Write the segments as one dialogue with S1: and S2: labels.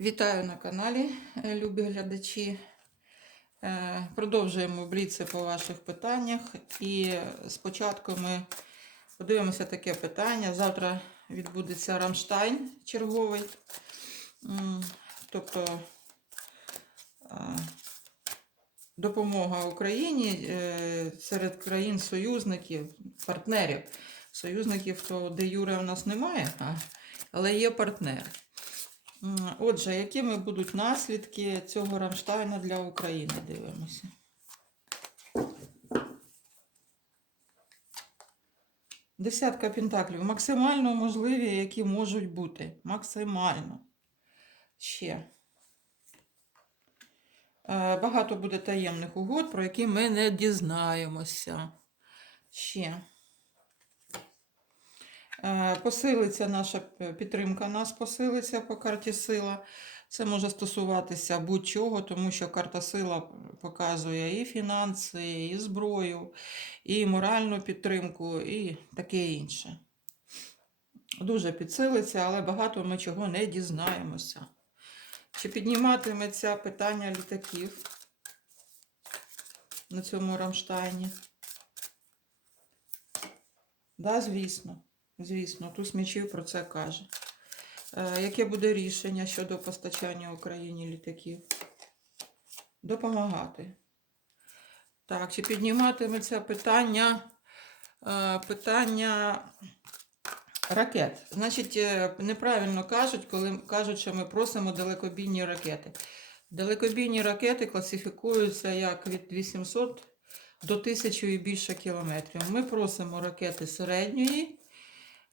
S1: Вітаю на каналі, е, любі глядачі. Е, Продовжуємо бліце по ваших питаннях. І спочатку ми подивимося таке питання. Завтра відбудеться Рамштайн черговий. Тобто е, допомога Україні серед країн-союзників, партнерів. Союзників то де Юре у нас немає, але є партнери. Отже, якими будуть наслідки цього Рамштайна для України? Дивимося. Десятка пентаклів. Максимально можливі, які можуть бути. Максимально. Ще. Е, Багато буде таємних угод, про які ми не дізнаємося. Ще. Е, Посилиться наша підтримка, нас посилиться по карті сила. Це може стосуватися будь-чого, тому що карта сила показує і фінанси, і зброю, і моральну підтримку, і таке інше. Дуже підсилиться, але багато ми чого не дізнаємося. Чи підніматиметься питання літаків на цьому Рамштайні? Да, звісно. Звісно, туз мечів про це каже. Е, яке буде рішення щодо постачання Україні літаків? Допомагати. Так, чи підніматиметься питання, е, питання ракет? Значить, е, неправильно кажуть, коли кажуть, що ми просимо далекобійні ракети. Далекобійні ракети класифікуються як від 800 до 1000 і більше кілометрів. Ми просимо ракети середньої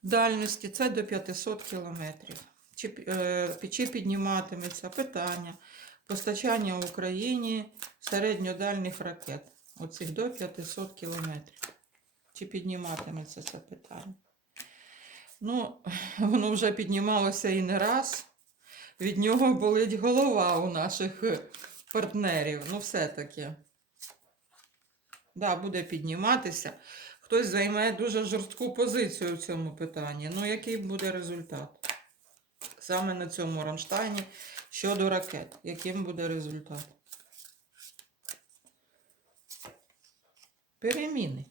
S1: дальності, це до 500 кілометрів. Чи, е, чи підніматиметься питання постачання Україні середньодальних ракет, оцих до 500 кілометрів. Чи підніматиметься це питання? Ну, воно вже піднімалося і не раз. Від нього болить голова у наших е, партнерів. Ну, все-таки. Да, буде підніматися. Хтось займе дуже жорстку позицію в цьому питанні. Ну, який буде результат? Саме на цьому Рамштайні щодо ракет. Яким буде результат? Переміни.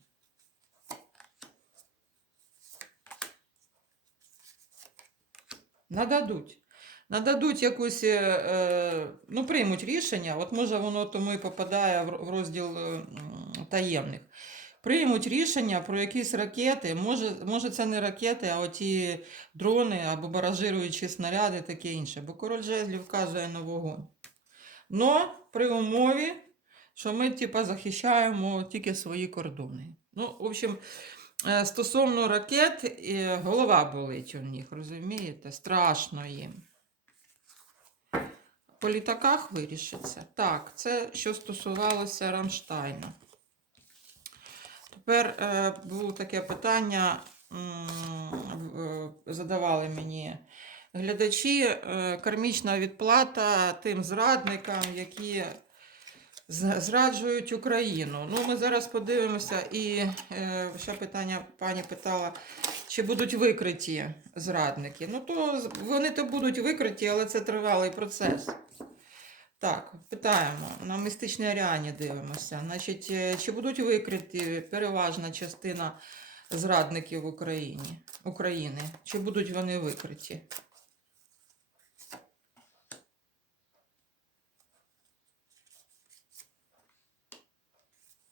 S1: Нададуть. Нададуть якусь, е, е, ну, приймуть рішення, от може воно тому і попадає в розділ таємних. Приймуть рішення про якісь ракети. Може, може це не ракети, а оті дрони або баражируючі снаряди, таке інше. Бо король жезлів вказує на вогонь. Но при умові, що ми типа, захищаємо тільки свої кордони. Ну, в общем, е, стосовно ракет, голова болить у них, розумієте? Страшно їм. По літаках вирішиться. Так, це що стосувалося Рамштайну. Тепер е, було таке питання, м, задавали мені глядачі, е, кармічна відплата тим зрадникам, які зраджують Україну. Ну, ми зараз подивимося, і е, ще питання пані питала, чи будуть викриті зрадники. Ну, то вони то будуть викриті, але це тривалий процес. Так, питаємо. На містичній аріані дивимося. Значить, е, чи будуть викриті переважна частина зрадників в України? Чи будуть вони викриті?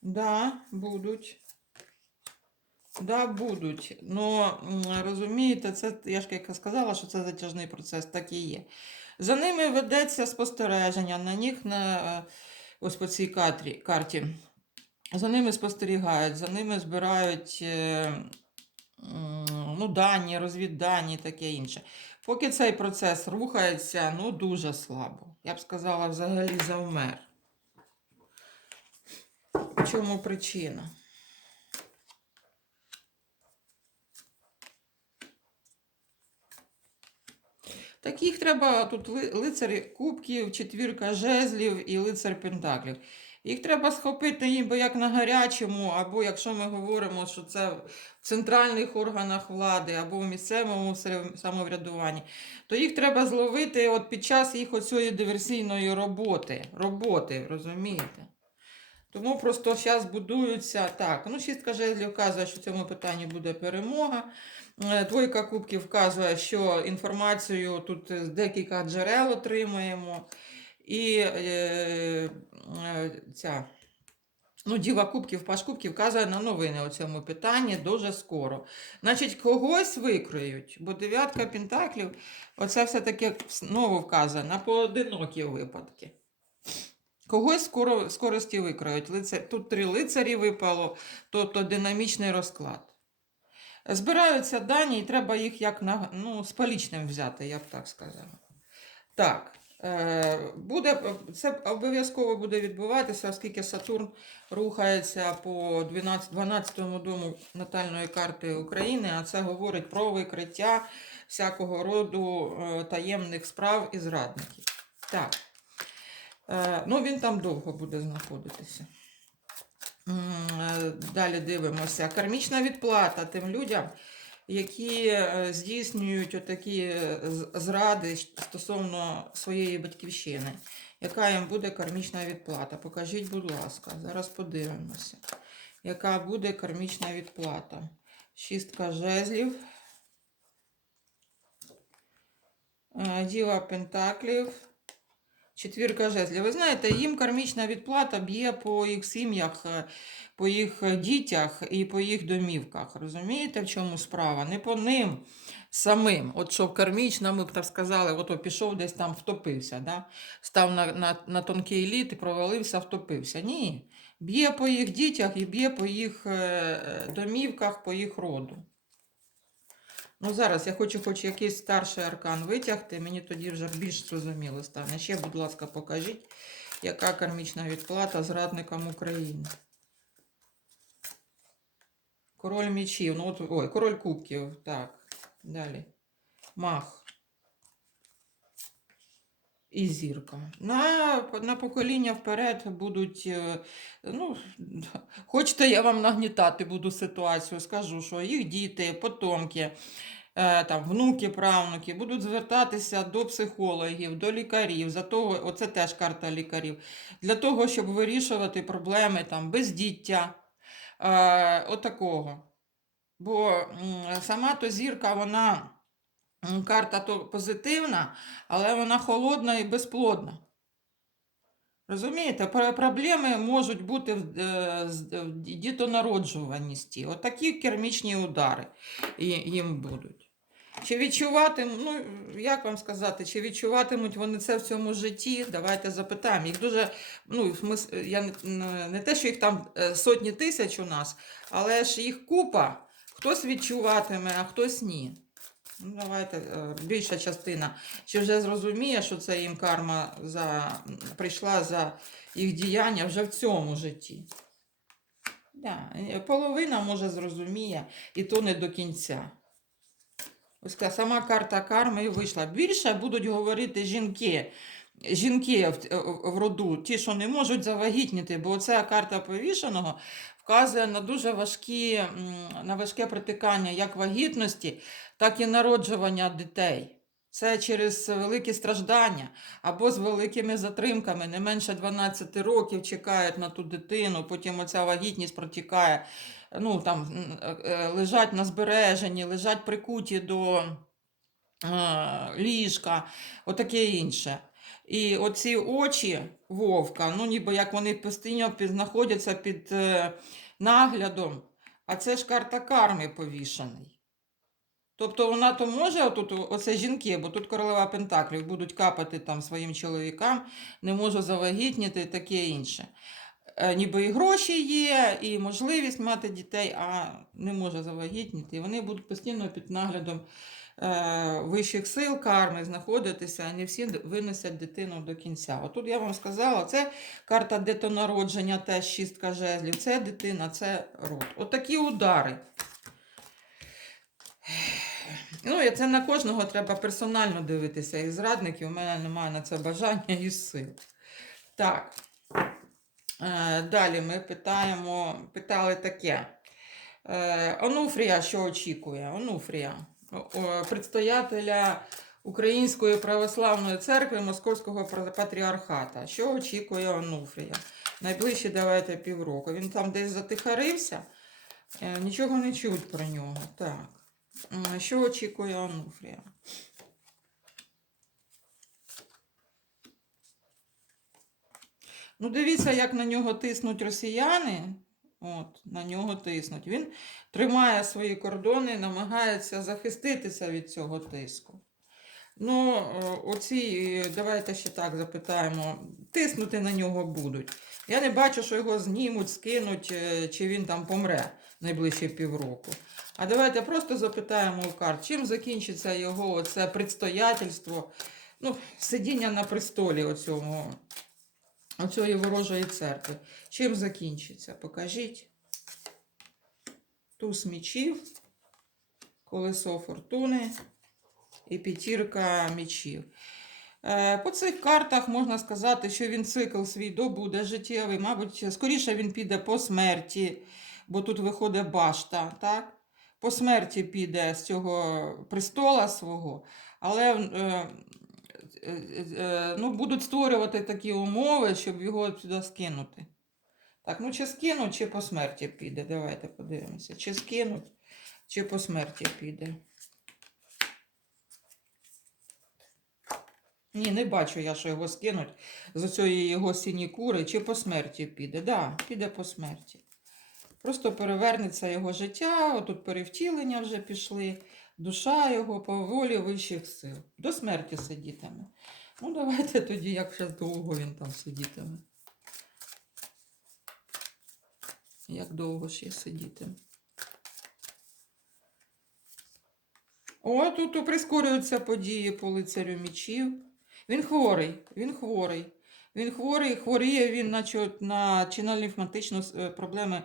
S1: Да, будуть. Да, будуть. Но розумієте, це я ж як сказала, що це затяжний процес, так і є. За ними ведеться спостереження, на них на е, ось по цій карті. За ними спостерігають, за ними збирають е, ну, дані, розвіддані, таке інше. Поки цей процес рухається, ну дуже слабо. Я б сказала, взагалі завмер. В чому причина? Таких треба тут ли- лицар кубків, четвірка жезлів і лицар пентаклів. Їх треба схопити ніби як на гарячому, або якщо ми говоримо, що це в центральних органах влади, або в місцевому самоврядуванні, то їх треба зловити от під час їх оцієї диверсійної роботи. Роботи, розумієте? Тому просто зараз будуються так. Ну, шістка жезлів вказує, що в цьому питанні буде перемога. Е, Двойка кубків вказує, що інформацію тут з декілька джерел отримуємо. І е, е, ця ну, Діва Кубків, Паш Кубків вказує на новини у цьому питанні дуже скоро. Значить, когось викриють, бо дев'ятка пентаклів, оце все-таки знову вказує на поодинокі випадки. Когось скоро, в скорості викриють. Лице, тут три лицарі випало, тобто динамічний розклад. Збираються дані, і треба їх як на, ну, з полічним взяти, я б так сказала. Так, е, буде, це обов'язково буде відбуватися, оскільки Сатурн рухається по 12, 12 дому натальної карти України, а це говорить про викриття всякого роду е, таємних справ і зрадників. Так. Е, ну, він там довго буде знаходитися. Е, Далі дивимося. Кармічна відплата тим людям, які е, здійснюють отакі зради стосовно своєї батьківщини. Яка їм буде кармічна відплата? Покажіть, будь ласка, зараз подивимося. Яка буде кармічна відплата? Шістка жезлів. Діва Пентаклів. Четвірка жезлів. Ви знаєте, їм кармічна відплата б'є по їх сім'ях, е, по їх е, дітях і по їх домівках. Розумієте, в чому справа? Не по ним самим. От що кармічна, ми б так сказали, от пішов десь там втопився, да? став на, на, на тонкий лід і провалився, втопився. Ні. Б'є по їх дітях і б'є по їх е, домівках, по їх роду. Ну, зараз я хочу хоч якийсь старший аркан витягти, мені тоді вже більш зрозуміло стане. Ще, будь ласка, покажіть, яка кармічна відплата зрадникам України. Король мечів, ну от, ой, король кубків, так, далі. Мах. І зірка. На, на покоління вперед будуть, е, ну, хочете, я вам нагнітати буду ситуацію, скажу, що їх діти, потомки, е, там, внуки, правнуки будуть звертатися до психологів, до лікарів. За того, оце теж карта лікарів. Для того, щоб вирішувати проблеми там, бездіття, е, отакого. Бо сама то зірка, вона карта то позитивна, але вона холодна і безплодна. Розумієте, проблеми можуть бути в, е, дітонароджуваності. Отакі кермічні удари їм будуть. Чи відчуватимуть, ну як вам сказати, чи відчуватимуть вони це в цьому житті? Давайте запитаємо. Їх дуже, ну, ми, я не те, що їх там е, сотні тисяч у нас, але ж їх купа. Хтось відчуватиме, а хтось ні. Ну, давайте е, більша частина. Чи вже зрозуміє, що це їм карма за, прийшла за їх діяння вже в цьому житті? Да. Половина може зрозуміє, і то не до кінця. Ось сама карта карми і вийшла. Більше будуть говорити жінки. Жінки в, в, роду, ті, що не можуть завагітніти, бо ця карта повішеного вказує на дуже важкі, на важке притикання як вагітності, так і народжування дітей. Це через великі страждання або з великими затримками. Не менше 12 років чекають на ту дитину, потім оця вагітність протікає. Ну, там, е, е, лежать на збереженні, лежать прикуті до е, ліжка, отаке інше. І оці очі вовка, ну ніби як вони постійно знаходяться під е, наглядом, а це ж карта карми повішений. Тобто вона то може, отут, оце жінки, бо тут королева Пентаклів будуть капати там своїм чоловікам, не можу завагітніти і таке інше. Е, Ніби і гроші є, і можливість мати дітей, а не може завагітніти. І вони будуть постійно під наглядом вищих сил карми знаходитися, і не всі винесять дитину до кінця. Отут я вам сказала, це карта детонародження, теж шістка жезлів, це дитина, це род. Отакі удари. Ну, і це на кожного треба персонально дивитися. І зрадників у мене немає на це бажання і сил. Так. Е, Далі ми питаємо, питали таке. Е, Онуфрія, що очікує? Онуфрія, предстоятеля Української православної церкви Московського патріархата. Що очікує Онуфрія? Найближчі давайте півроку. Він там десь затихарився, е, нічого не чуть про нього. Так. Що очікує Онуфрія? Ну, дивіться, як на нього тиснуть росіяни. От, на нього тиснуть. Він тримає свої кордони, намагається захиститися від цього тиску. Ну, е, оці, давайте ще так запитаємо, тиснути на нього будуть. Я не бачу, що його знімуть, скинуть, е, чи він там помре найближчі півроку. А давайте просто запитаємо у карт, чим закінчиться його оце предстоятельство, ну, сидіння на престолі оцього оцієї ворожої церкви. Чим закінчиться? Покажіть. Туз мічів, колесо фортуни і п'ятірка мічів. Е, По цих картах можна сказати, що він цикл свій добуде життєвий, мабуть, скоріше він піде по смерті, бо тут виходить башта, так? По смерті піде з цього престола свого, але е, ну, будуть створювати такі умови, щоб його сюди скинути. Так, ну чи скинуть, чи по смерті піде. Давайте подивимося. Чи скинуть, чи по смерті піде. Ні, не бачу я, що його скинуть з оцієї його сінікури, чи по смерті піде. Так, да, піде по смерті. Просто перевернеться його життя, отут перевтілення вже пішли, душа його по волі вищих сил. До смерті сидітиме. Ну, давайте тоді, як ще довго він там сидітиме. Як довго ще сидітиме. О, тут прискорюються події по лицарю мічів. Він хворий, він хворий. Він хворий, хворіє він на, на чи на лімфатичну с- е, проблеми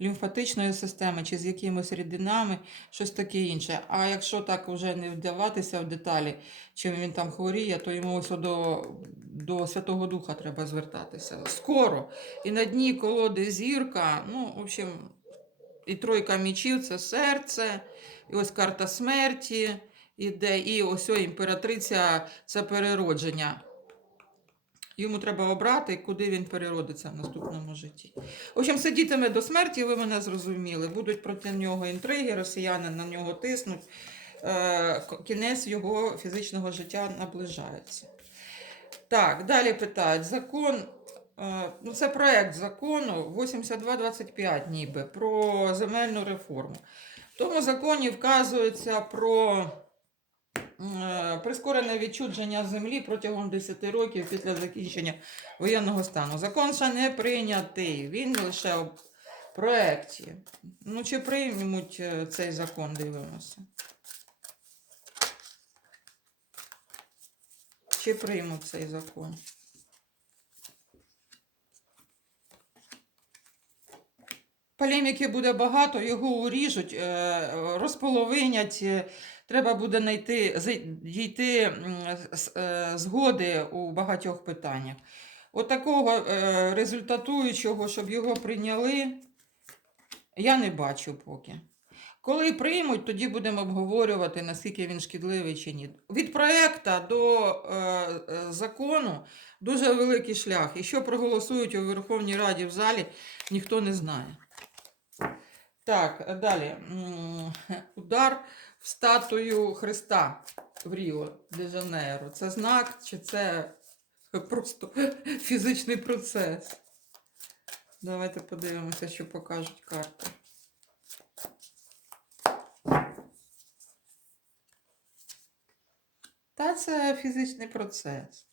S1: лімфатичної системи, чи з якимись рідинами, щось таке інше. А якщо так вже не вдаватися в деталі, чим він там хворіє, то йому ось до, до Святого Духа треба звертатися. Скоро. І на дні колоди зірка, ну, в общем, і тройка мічів це серце, і ось карта смерті іде, і ось імператриця це переродження. Йому треба обрати, куди він переродиться в наступному житті. В общем, сидітиме до смерті, ви мене зрозуміли. Будуть проти нього інтриги, росіяни на нього тиснуть. Е, Кінець його фізичного життя наближається. Так, далі питають. Закон, е, ну це проект закону 8225 ніби про земельну реформу. В тому законі вказується про прискорене відчудження землі протягом 10 років після закінчення воєнного стану. Закон ще не прийнятий, він лише в проєкті. Ну, чи приймуть е, цей закон, дивимося. Чи приймуть цей закон? Полеміки буде багато, його уріжуть, е, розполовинять. Треба буде знайти, дійти е, згоди у багатьох питаннях. От такого е, результатуючого, щоб його прийняли, я не бачу поки. Коли приймуть, тоді будемо обговорювати, наскільки він шкідливий чи ні. Від проєкту до е, е, закону дуже великий шлях. І що проголосують у Верховній Раді в залі, ніхто не знає. Так, далі. Удар статую Христа в Ріо де Жанейро. Це знак, чи це просто фізичний процес? Давайте подивимося, що покажуть карти. Та це фізичний процес.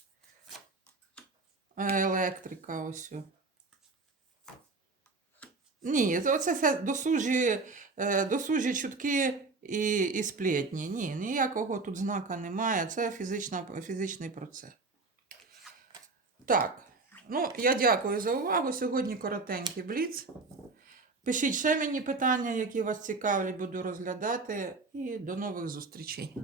S1: Електрика ось. Ні, це- досужі, е, досужі чутки і, і сплетні. Ні, ніякого тут знака немає. Це фізична, фізичний процес. Так, ну я дякую за увагу. Сьогодні коротенький бліц. Пишіть ще мені питання, які вас цікавлять, буду розглядати. І до нових зустрічей.